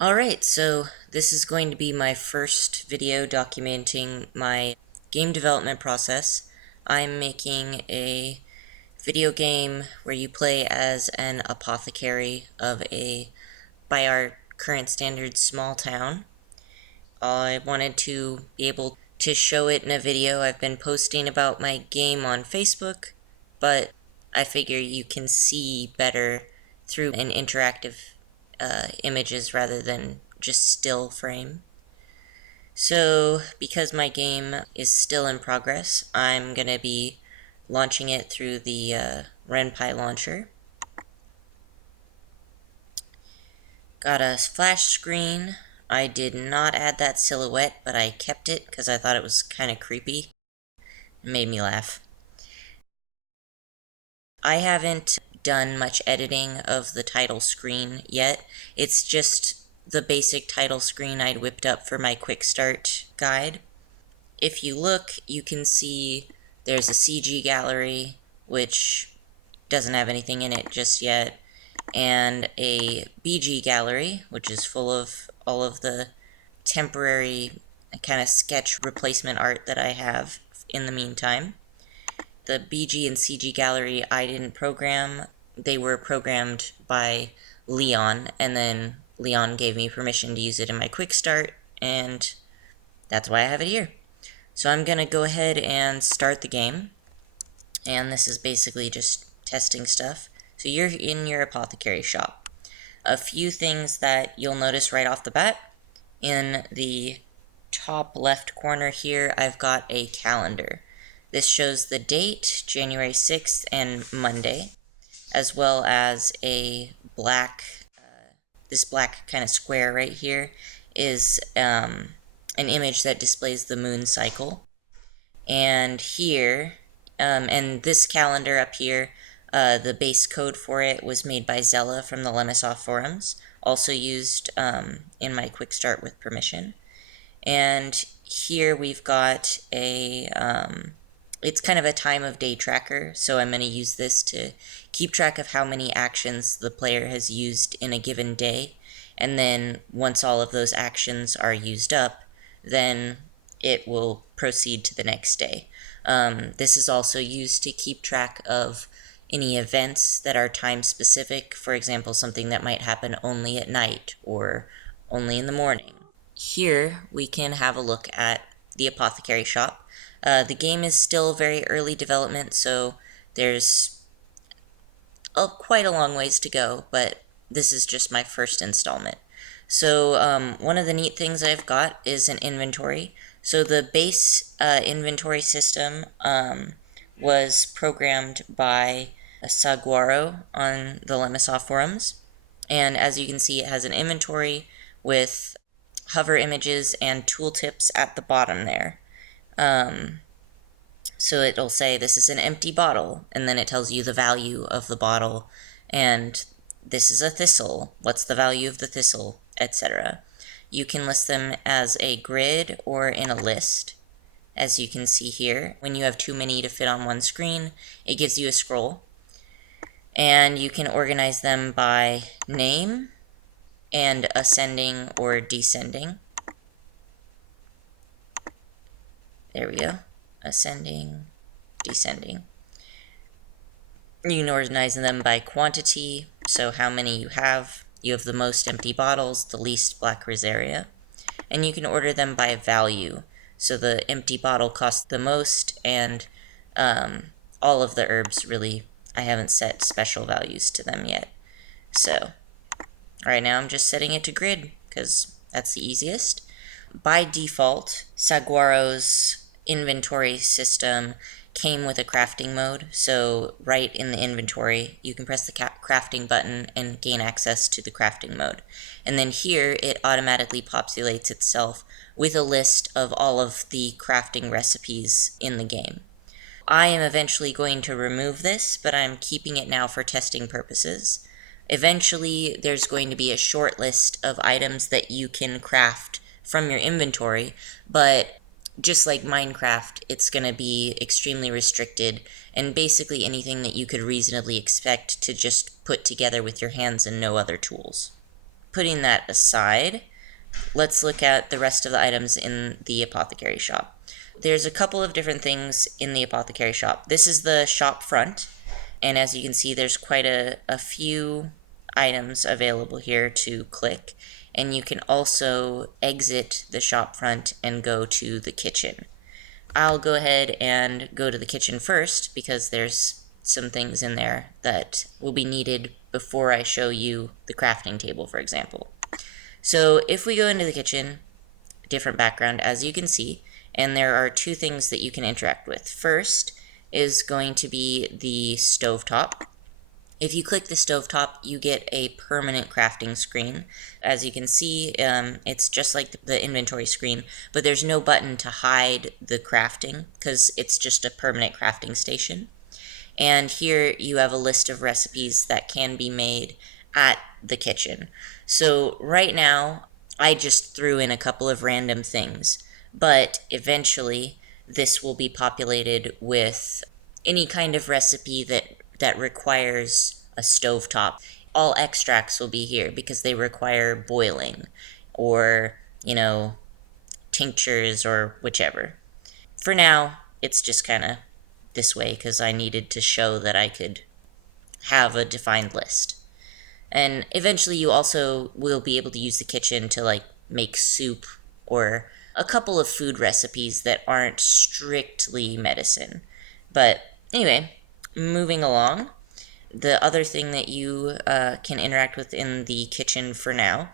Alright, so this is going to be my first video documenting my game development process. I'm making a video game where you play as an apothecary of by our current standards, small town. I wanted to be able to show it in a video. I've been posting about my game on Facebook, but I figure you can see better through an interactive images rather than just still frame. So, because my game is still in progress, I'm going to be launching it through the Ren'Py launcher. Got a splash screen. I did not add that silhouette, but I kept it because I thought it was kind of creepy. It made me laugh. I haven't done much editing of the title screen yet. It's just the basic title screen I'd whipped up for my Quickstart guide. If you look, you can see there's a CG gallery, which doesn't have anything in it just yet, and a BG gallery, which is full of all of the temporary kind of sketch replacement art that I have in the meantime. The BG and CG gallery I didn't program. They were programmed by Leon, and then Leon gave me permission to use it in my Quickstart, and that's why I have it here. So I'm going to go ahead and start the game, and this is basically just testing stuff. So you're in your apothecary shop. A few things that you'll notice right off the bat. In the top left corner here, I've got a calendar. This shows the date, January 6th, and Monday, as well as a black, this black kind of square right here is an image that displays the moon cycle. And here, and this calendar up here, the base code for it was made by Xela from the Lemnisoft forums, also used in my Quickstart with permission. And here we've got a, it's kind of a time of day tracker, so I'm going to use this to keep track of how many actions the player has used in a given day, and then once all of those actions are used up, then it will proceed to the next day. This is also used to keep track of any events that are time specific, for example, something that might happen only at night or only in the morning. Here we can have a look at the apothecary shop. The game is still very early development, so there's quite a long ways to go, but this is just my first installment. So one of the neat things I've got is an inventory. So the base inventory system was programmed by Saguaro on the Lemnisoft forums, and as you can see, it has an inventory with hover images and tooltips at the bottom there. So it'll say this is an empty bottle, and then it tells you the value of the bottle, and this is a thistle, what's the value of the thistle, etc. You can list them as a grid or in a list. As you can see here, when you have too many to fit on one screen, it gives you a scroll. And you can organize them by name and ascending or descending. There we go. Ascending, descending. You can organize them by quantity, so how many you have. You have the most empty bottles, the least black rosaria. And you can order them by value, so the empty bottle costs the most, and all of the herbs really, I haven't set special values to them yet. So, right now I'm just setting it to grid, because that's the easiest. By default, Saguaro's inventory system came with a crafting mode, so right in the inventory you can press the crafting button and gain access to the crafting mode. And then here it automatically populates itself with a list of all of the crafting recipes in the game. I am eventually going to remove this, but I'm keeping it now for testing purposes. Eventually there's going to be a short list of items that you can craft from your inventory, but just like Minecraft, it's going to be extremely restricted, and basically anything that you could reasonably expect to just put together with your hands and no other tools. putting that aside, let's look at the rest of the items in the apothecary shop. There's a couple of different things in the apothecary shop. This is the shop front, and as you can see, there's quite a few items available here to click, and you can also exit the shop front and go to the kitchen. I'll go ahead and go to the kitchen first because there's some things in there that will be needed before I show you the crafting table, for example. So if we go into the kitchen, different background as you can see, and there are two things that you can interact with. First is going to be the stovetop. If you click the stovetop, you get a permanent crafting screen. As you can see, it's just like the inventory screen, but there's no button to hide the crafting because it's just a permanent crafting station. And here you have a list of recipes that can be made at the kitchen. So right now, I just threw in a couple of random things, but eventually this will be populated with any kind of recipe that requires a stovetop. All extracts will be here because they require boiling or, tinctures or whichever. For now, it's just kind of this way because I needed to show that I could have a defined list. And eventually you also will be able to use the kitchen to make soup or a couple of food recipes that aren't strictly medicine. But anyway, moving along, the other thing that you can interact with in the kitchen for now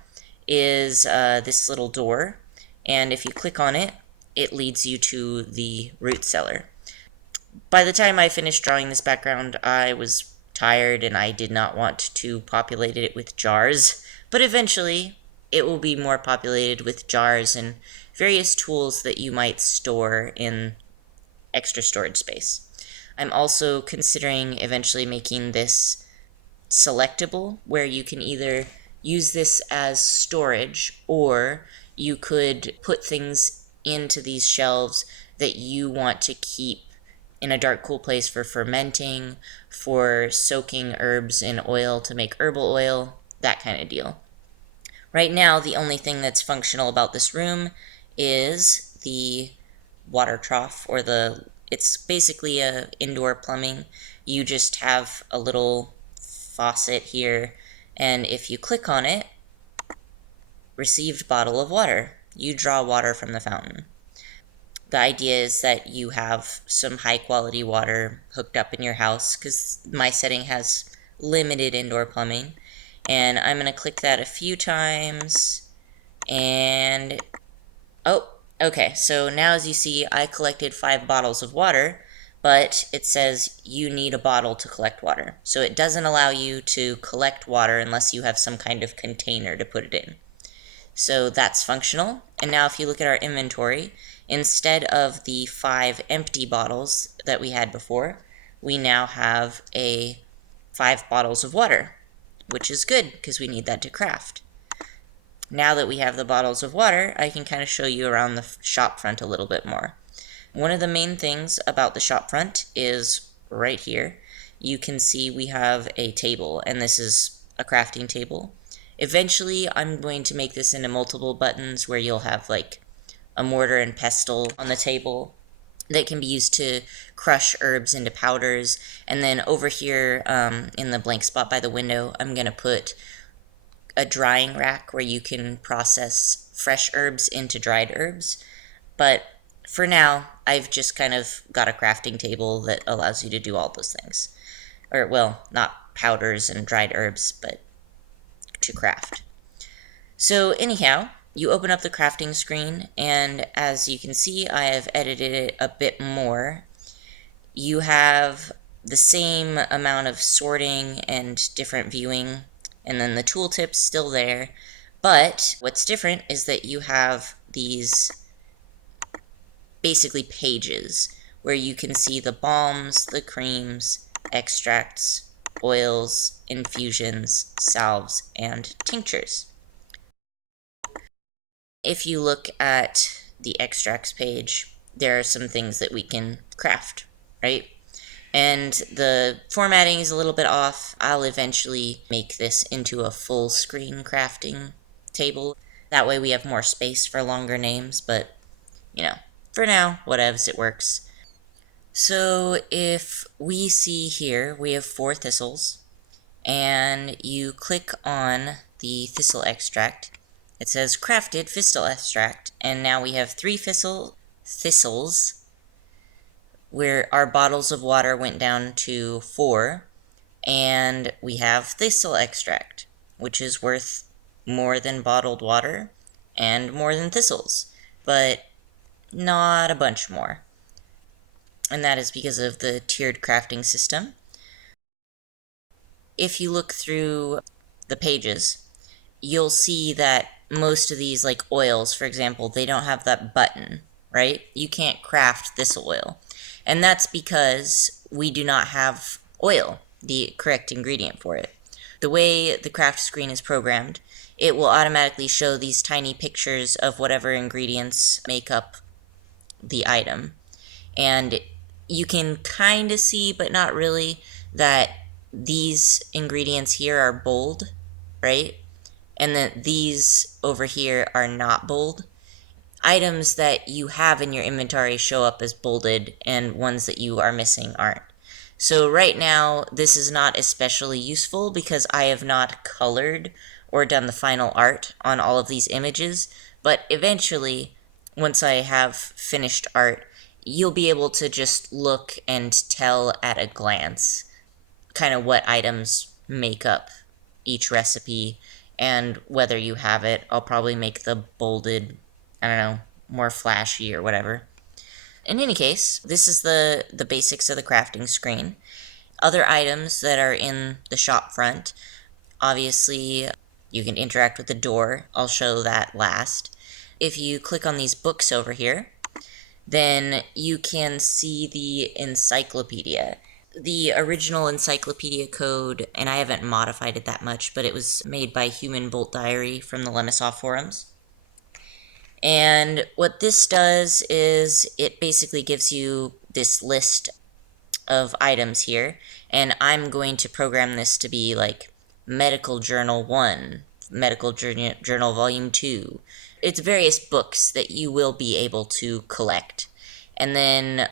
is this little door. And if you click on it, it leads you to the root cellar. By the time I finished drawing this background, I was tired and I did not want to populate it with jars, but eventually it will be more populated with jars and various tools that you might store in extra storage space. I'm also considering eventually making this selectable, where you can either use this as storage or you could put things into these shelves that you want to keep in a dark, cool place for fermenting, for soaking herbs in oil to make herbal oil, that kind of deal. Right now, the only thing that's functional about this room is the water trough, or it's basically a indoor plumbing. You just have a little faucet here, and if you click on it, received bottle of water. You draw water from the fountain. The idea is that you have some high quality water hooked up in your house because my setting has limited indoor plumbing. And I'm going to click that a few times. And, oh, okay. So now as you see, I collected 5 bottles of water, but it says you need a bottle to collect water. So it doesn't allow you to collect water unless you have some kind of container to put it in. So that's functional. And now if you look at our inventory, instead of the 5 empty bottles that we had before, we now have 5 bottles of water, which is good because we need that to craft. Now that we have the bottles of water, I can kind of show you around the shop front a little bit more. One of the main things about the shop front is right here. You can see we have a table, and this is a crafting table. Eventually, I'm going to make this into multiple buttons where you'll have a mortar and pestle on the table that can be used to crush herbs into powders. And then over here in the blank spot by the window, I'm going to put a drying rack where you can process fresh herbs into dried herbs. But for now, I've just kind of got a crafting table that allows you to do all those things. Or, well, not powders and dried herbs, but to craft. So anyhow, you open up the crafting screen, and as you can see, I have edited it a bit more. You have the same amount of sorting and different viewing, and then the tooltip's still there, but what's different is that you have these basically pages where you can see the balms, the creams, extracts, oils, infusions, salves, and tinctures. If you look at the extracts page, there are some things that we can craft, right? And the formatting is a little bit off. I'll eventually make this into a full screen crafting table. That way we have more space for longer names, but for now, whatevs, it works. So if we see here, we have 4 thistles, and you click on the thistle extract. It says crafted thistle extract, and now we have 3 thistles, where our bottles of water went down to 4, and we have thistle extract, which is worth more than bottled water and more than thistles, but not a bunch more. And that is because of the tiered crafting system. If you look through the pages, you'll see that most of these, like oils, for example, they don't have that button, right? You can't craft thistle oil. And that's because we do not have oil, the correct ingredient for it. The way the craft screen is programmed, it will automatically show these tiny pictures of whatever ingredients make up the item. And you can kind of see, but not really, that these ingredients here are bold, right? And that these over here are not bold. Items that you have in your inventory show up as bolded, and ones that you are missing aren't. So right now, this is not especially useful because I have not colored or done the final art on all of these images, but eventually, once I have finished art, you'll be able to just look and tell at a glance kind of what items make up each recipe and whether you have it. I'll probably make the bolded, I don't know, more flashy or whatever. In any case, this is the basics of the crafting screen. Other items that are in the shop front, obviously you can interact with the door. I'll show that last. If you click on these books over here, then you can see the Encyclopedia. The original Encyclopedia code, and I haven't modified it that much, but it was made by Human Bolt Diary from the Lemosoft forums. And what this does is it basically gives you this list of items here, and I'm going to program this to be like Medical Journal 1, Medical Journal Volume 2. It's various books that you will be able to collect. And then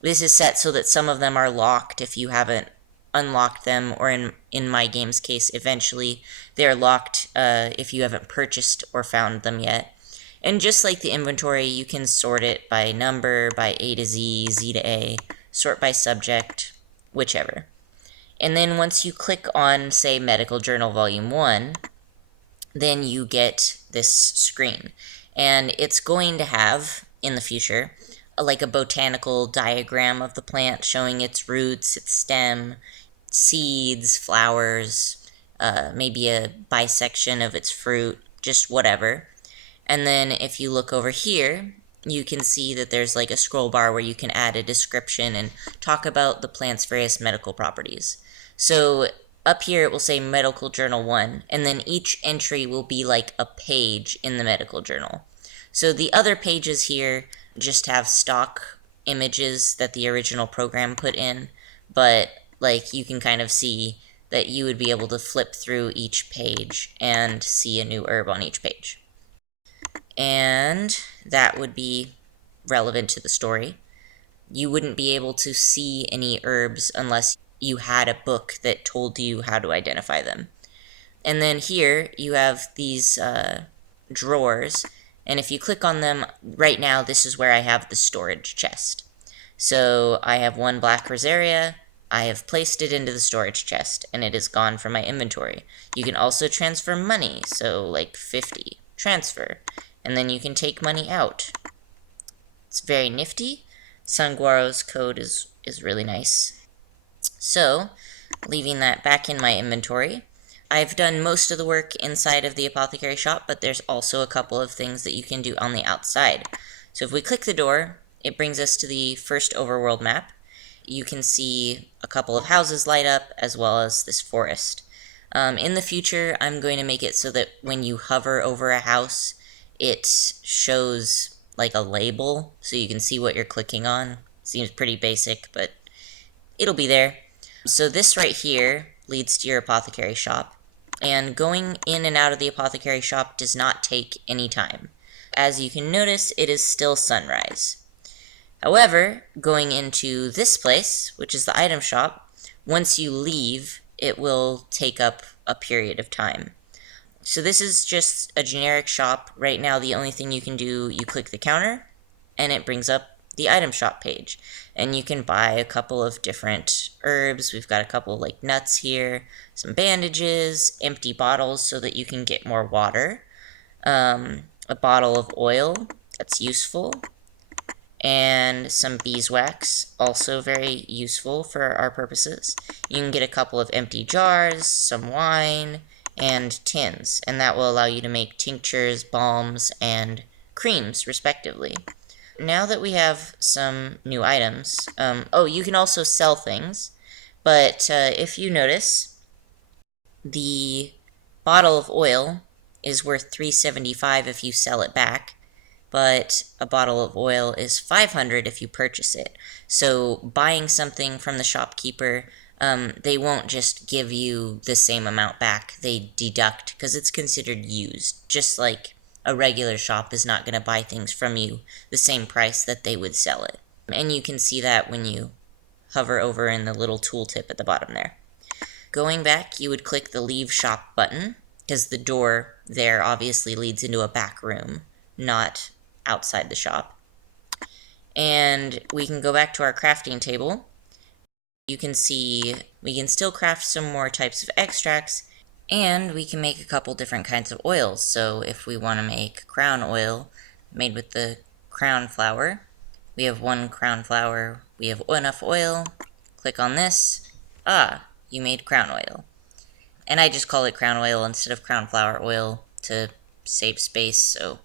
this is set so that some of them are locked if you haven't unlocked them, or in my game's case, eventually they're locked if you haven't purchased or found them yet. And just like the inventory, you can sort it by number, by A to Z, Z to A, sort by subject, whichever. And then once you click on, say, Medical Journal Volume 1, then you get this screen. And it's going to have, in the future, like a botanical diagram of the plant showing its roots, its stem, seeds, flowers, maybe a bisection of its fruit, just whatever. And then if you look over here, you can see that there's like a scroll bar where you can add a description and talk about the plant's various medical properties. So up here it will say Medical Journal 1, and then each entry will be like a page in the medical journal. So the other pages here just have stock images that the original program put in, but like you can kind of see that you would be able to flip through each page and see a new herb on each page. And that would be relevant to the story. You wouldn't be able to see any herbs unless you had a book that told you how to identify them. And then here you have these drawers, and if you click on them, right now this is where I have the storage chest. So I have one black rosaria, I have placed it into the storage chest, and it is gone from my inventory. You can also transfer money, so like 50, transfer, and then you can take money out. It's very nifty. Saguaro's code is really nice. So, leaving that back in my inventory, I've done most of the work inside of the apothecary shop, but there's also a couple of things that you can do on the outside. So if we click the door, it brings us to the first overworld map. You can see a couple of houses light up, as well as this forest. In the future, I'm going to make it so that when you hover over a house, it shows like a label, so you can see what you're clicking on. Seems pretty basic, but it'll be there. So this right here leads to your apothecary shop, and going in and out of the apothecary shop does not take any time. As you can notice, it is still sunrise. However, going into this place, which is the item shop, once you leave, it will take up a period of time. So this is just a generic shop. Right now, the only thing you can do, you click the counter, and it brings up the item shop page. And you can buy a couple of different herbs. We've got a couple like nuts here, some bandages, empty bottles so that you can get more water, a bottle of oil, that's useful, and some beeswax, also very useful for our purposes. You can get a couple of empty jars, some wine, and tins, and that will allow you to make tinctures, balms, and creams, respectively. Now that we have some new items, oh, you can also sell things, but if you notice, the bottle of oil is worth $3.75 if you sell it back, but a bottle of oil is $500 if you purchase it. So buying something from the shopkeeper, they won't just give you the same amount back. They deduct, because it's considered used, just like a regular shop is not going to buy things from you the same price that they would sell it. And you can see that when you hover over in the little tooltip at the bottom there. Going back, you would click the Leave Shop button, because the door there obviously leads into a back room, not outside the shop. And we can go back to our crafting table. You can see we can still craft some more types of extracts, and we can make a couple different kinds of oils. So if we want to make crown oil made with the crown flower, we have one crown flower, we have enough oil, click on this, you made crown oil. And I just call it crown oil instead of crown flower oil to save space. So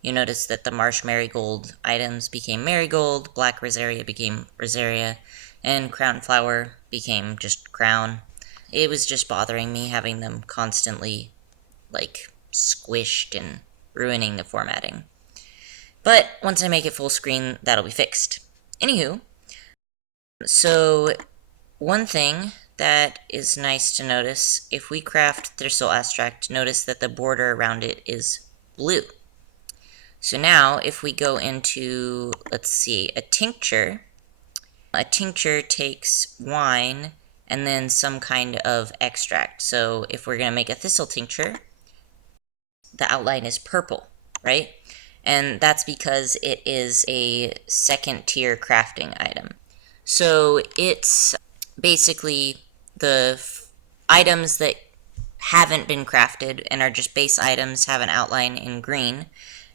you notice that the marsh marigold items became marigold, black rosaria became rosaria, and crown flower became just crown. It was just bothering me having them constantly, like, squished and ruining the formatting. But once I make it full screen, that'll be fixed. Anywho, so one thing that is nice to notice, if we craft Thistle's Extract, notice that the border around it is blue. So now, if we go into, let's see, a tincture takes wine and then some kind of extract. So if we're going to make a thistle tincture, the outline is purple, right? And that's because it is a second tier crafting item. So it's basically the items that haven't been crafted and are just base items have an outline in green.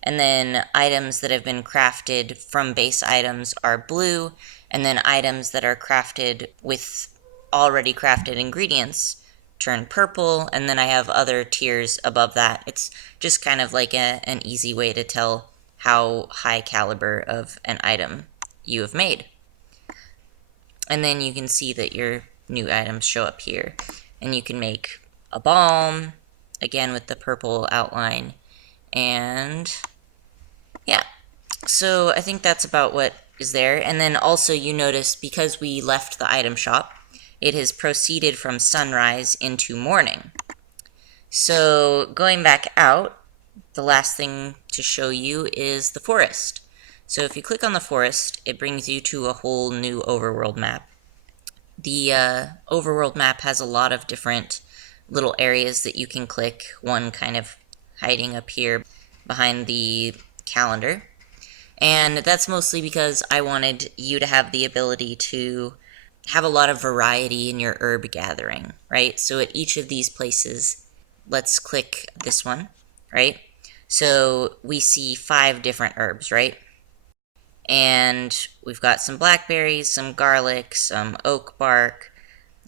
And then items that have been crafted from base items are blue. And then items that are crafted with already crafted ingredients turn purple. And then I have other tiers above that. It's just kind of like an easy way to tell how high caliber of an item you have made. And then you can see that your new items show up here. And you can make a balm, again with the purple outline. And yeah, so I think that's about what is there. And then also you notice, because we left the item shop, it has proceeded from sunrise into morning. So going back out, the last thing to show you is the forest. So if you click on the forest, it brings you to a whole new overworld map. The overworld map has a lot of different little areas that you can click, one kind of hiding up here behind the calendar. And that's mostly because I wanted you to have the ability to have a lot of variety in your herb gathering, right? So at each of these places, let's click this one, right? So we see 5 different herbs, right? And we've got some blackberries, some garlic, some oak bark.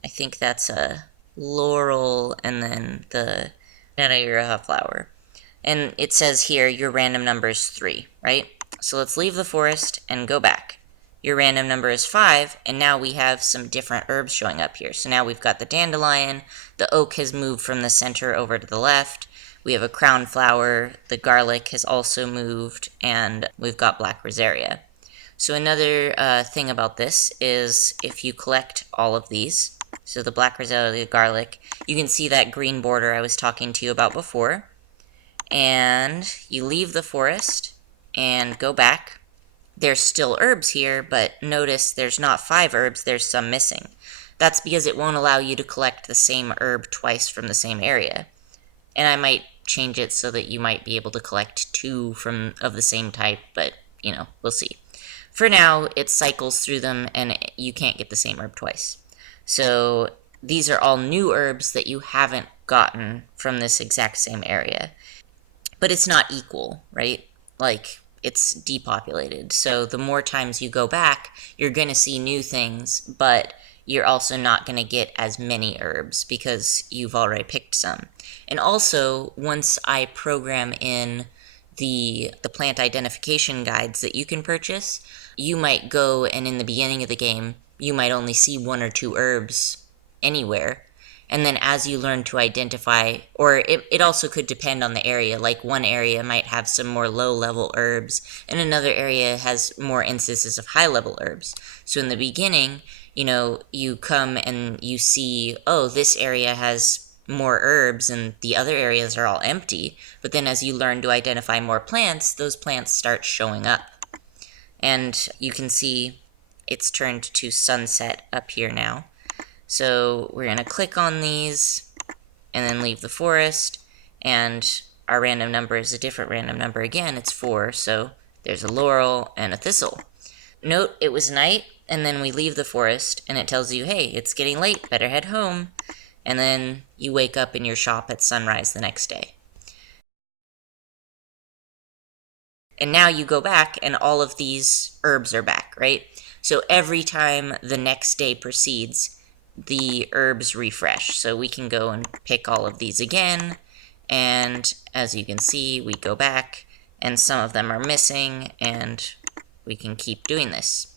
I think that's a laurel, and then the Nenayura flower. And it says here your random number is 3, right? So let's leave the forest and go back. Your random number is 5, and now we have some different herbs showing up here. So now we've got the dandelion, the oak has moved from the center over to the left, we have a crown flower, the garlic has also moved, and we've got black rosaria. So another thing about this is if you collect all of these, so the black rosella, the garlic, you can see that green border I was talking to you about before, and you leave the forest and go back. There's still herbs here, but notice there's not 5 herbs, there's some missing. That's because it won't allow you to collect the same herb twice from the same area. And I might change it so that you might be able to collect 2 of the same type, but, we'll see. For now, it cycles through them, and you can't get the same herb twice. So these are all new herbs that you haven't gotten from this exact same area. But it's not equal, right? Like, it's depopulated. So the more times you go back, you're going to see new things, but you're also not going to get as many herbs because you've already picked some. And also, once I program in the plant identification guides that you can purchase, you might go and in the beginning of the game, you might only see 1 or 2 herbs anywhere. And then as you learn to identify, or it also could depend on the area, like one area might have some more low-level herbs, and another area has more instances of high-level herbs. So in the beginning, you come and you see, oh, this area has more herbs and the other areas are all empty. But then as you learn to identify more plants, those plants start showing up. And you can see it's turned to sunset up here now. So we're going to click on these and then leave the forest, and our random number is a different random number again. It's 4, so there's a laurel and a thistle. Note it was night, and then we leave the forest, and it tells you, hey, it's getting late, better head home. And then you wake up in your shop at sunrise the next day. And now you go back, and all of these herbs are back, right? So every time the next day proceeds, the herbs refresh. So we can go and pick all of these again, and as you can see, we go back, and some of them are missing, and we can keep doing this.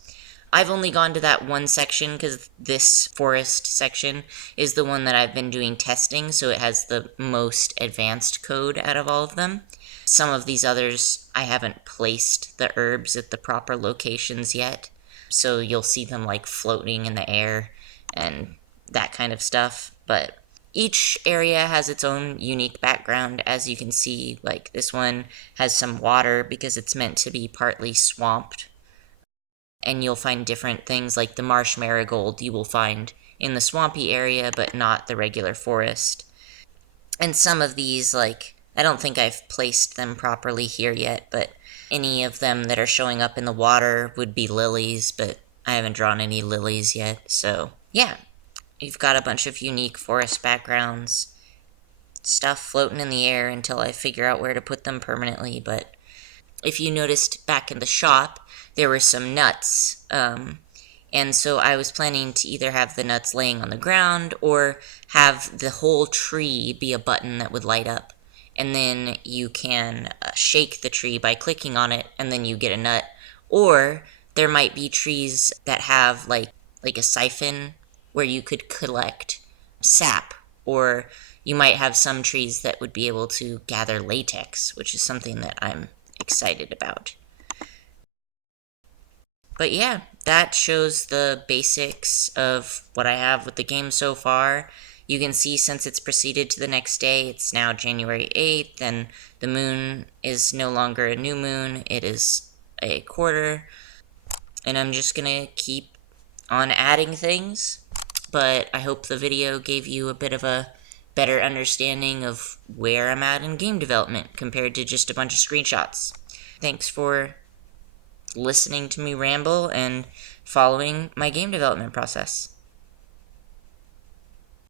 I've only gone to that one section because this forest section is the one that I've been doing testing, so it has the most advanced code out of all of them. Some of these others, I haven't placed the herbs at the proper locations yet, so you'll see them like floating in the air and that kind of stuff. But each area has its own unique background. As you can see, like this one has some water because it's meant to be partly swamped. And you'll find different things like the marsh marigold you will find in the swampy area, but not the regular forest. And some of these, like, I don't think I've placed them properly here yet, but any of them that are showing up in the water would be lilies, but I haven't drawn any lilies yet. So yeah, you've got a bunch of unique forest backgrounds, stuff floating in the air until I figure out where to put them permanently. But if you noticed back in the shop, there were some nuts, and so I was planning to either have the nuts laying on the ground or have the whole tree be a button that would light up. And then you can shake the tree by clicking on it, and then you get a nut. Or there might be trees that have like a siphon where you could collect sap. Or you might have some trees that would be able to gather latex, which is something that I'm excited about. But yeah, that shows the basics of what I have with the game so far. You can see since it's proceeded to the next day, it's now January 8th, and the moon is no longer a new moon, it is a quarter. And I'm just gonna keep on adding things, but I hope the video gave you a bit of a better understanding of where I'm at in game development compared to just a bunch of screenshots. Thanks for listening to me ramble and following my game development process.